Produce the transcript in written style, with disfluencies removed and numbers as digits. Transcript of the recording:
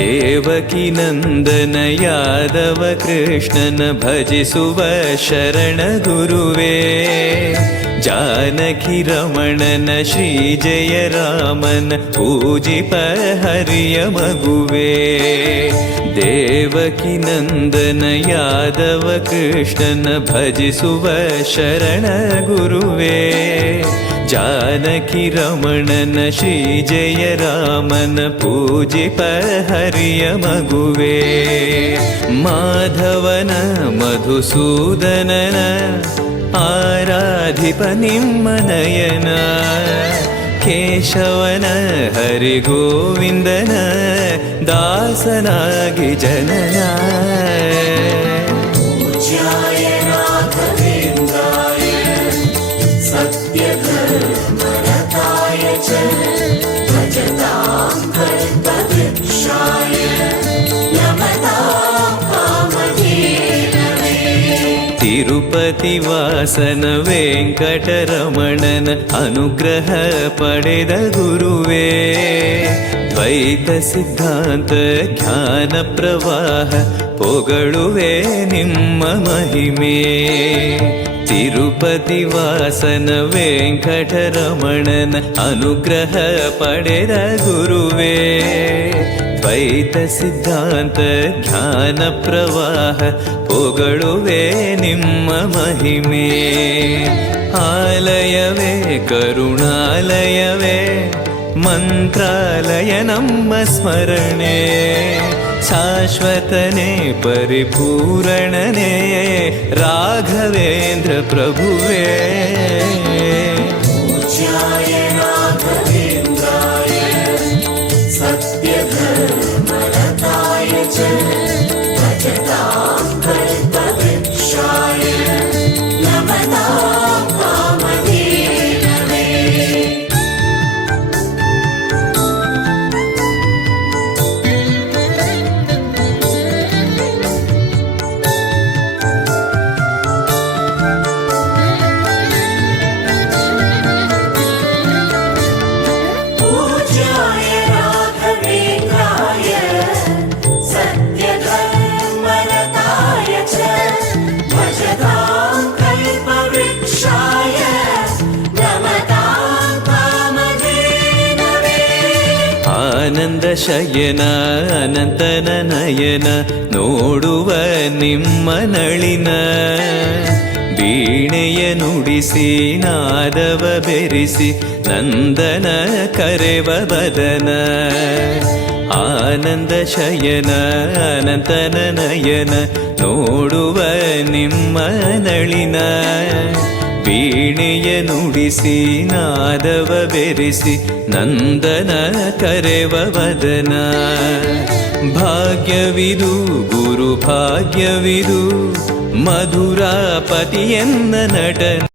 ದೇವಕಿ ನಂದನ ಯಾದವ ಕೃಷ್ಣನ ಭಜಿಸುವ ಶರಣ ಗುರುವೇ, ಜಾನಕಿ ರಮಣನ ಶ್ರೀ ಜಯ ರಾಮನ ಪೂಜಿಪ ಹರಿಯ ಮಗುವೇ. ದೇವಕಿ ನಂದನ ಯಾದವ ಕೃಷ್ಣನ ಭಜಿಸುವ ಶರಣ ಗುರುವೇ, ಜಾನಕಿ ರಮಣನ ಶ್ರೀ ಜಯ ರಾಮನ ಪೂಜಿಪ ಹರಿಯ ಮಗುವೇ. ಮಾಧವನ ಮಧುಸೂದನನ ಆರಾಧಿಪ ನಿಮ್ಮ ನಯನ, ಕೇಶವನ ಹರಿಗೋವಿಂದನ ದಾಸನಾಗಿ ಜನನ. ತಿರುಪತಿ ವಾಸನ ವೆಂಕಟರಮಣನ ಅನುಗ್ರಹ ಪಡೆದ ಗುರುವೇ, ದ್ವೈತ ಸಿದ್ಧಾಂತ ಜ್ಞಾನ ಪ್ರವಾಹ ಪೊಗಳುವೆ ನಿಮ್ಮ ಮಹಿಮೆ. ತಿರುಪತಿ ವಾಸನ ವೆಂಕಟರಮಣನ ಅನುಗ್ರಹ ಪಡೆದ ಗುರುವೇ, ದ್ವೈತ ಸಿದ್ಧಾಂತ ಜ್ಞಾನ ಪ್ರವಾಹ ಪೊಗಳುವೆ ನಿಮ್ಮ ಮಹಿಮೆ. ಆಲಯವೇ ಕರುಣಾಲಯವೇ ಮಂತ್ರಾಲಯ ನಮ್ಮ ಸ್ಮರಣೆ, ಶಾಶ್ವತನೇ ಪರಿಪೂರಣನೇ ರಾಘವೇಂದ್ರ ಪ್ರಭುವೇ. ಆನಂದ ಶಯನ ಅನಂತನ ನಯನ ನೋಡುವ ನಿಮ್ಮ ನಳಿನ, ವೀಣೆಯ ನುಡಿಸಿ ನಾದವ ಬೆರೆಸಿ ನಂದನ ಕರೆವ ಬದನ. ಆನಂದ ಶಯನ ಅನಂತನ ನಯನ ನೋಡುವ ನಿಮ್ಮ ನಳಿನ, ವೀಣೆಯ ನುಡಿಸಿ ನಾದವ ಬೆರೆಸಿ ನಂದನ ಕರೆವ ವದನ. ಭಾಗ್ಯವಿದು ಗುರು ಭಾಗ್ಯವಿದು ಮಧುರಾಪತಿಯನ್ನ ನಟನ.